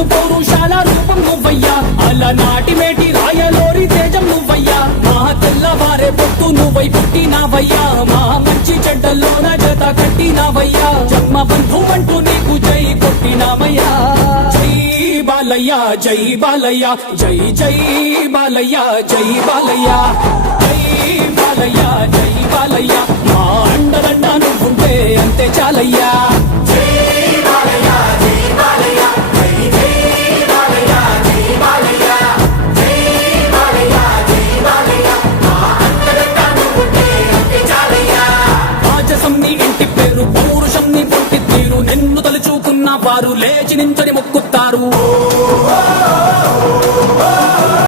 తెలుగు పౌరుషాల రూపం నువ్వయ్యా, అలనాటి మేటి రాయలోరి తేజం నువ్వయ్యా, మా తెల్లవారే పొత్తు నువ్వై పుట్టినావయ్యా, మా మంచి చెడ్డల్లోన జత కట్టినావయ్యా, జన్మ బంధువంటూ నీకు జై కొట్టినామయ్యా. జై బాలయ్య జై బాలయ్య జై జై బాలయ్య జై బాలయ్య, జై బాలయ్య జై బాలయ్య, మా అండదండ నువ్వుంటే అంతే చాలయ్యా. ఇంటి పేరు పౌరుషం నీ పొట్టి తీరు, నిన్ను తలుచుకున్న వారు లేచి నించని మొక్కుతారు.